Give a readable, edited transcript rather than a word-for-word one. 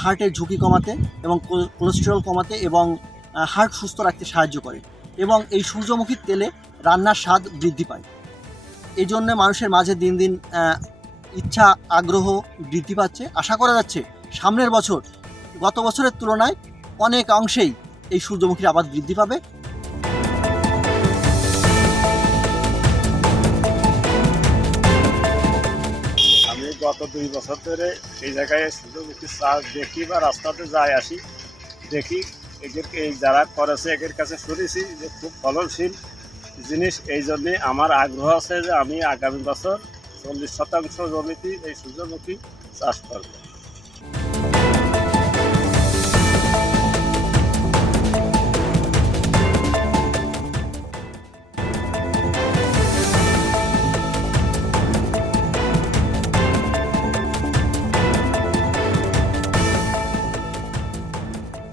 হার্টের ঝুঁকি কমাতে এবং কোলেস্টেরল কমাতে এবং হার্ট সুস্থ রাখতে সাহায্য করে এবং এই সূর্যমুখীর তেলে রান্নার স্বাদ বৃদ্ধি পায়। এই জন্য মানুষের মাঝে দিন দিন ইচ্ছা আগ্রহ বৃদ্ধি পাচ্ছে। আশা করা যাচ্ছে সামনের বছর গত বছরের তুলনায় অনেক অংশেই এই সূর্যমুখীর আবাদ বৃদ্ধি পাবে। আমি গত 2 বছর ধরে এই জায়গায় সূর্যমুখী চাষ দেখি বা রাস্তাতে যাই আসি দেখি, এই যারা করেছে এদের কাছে শুনেছি যে খুব ফলনশীল জিনিস। এই জন্যে আমার আগ্রহ আছে যে আমি আগামী বছর 40% জমিতে এই সূর্যমুখী চাষ করব।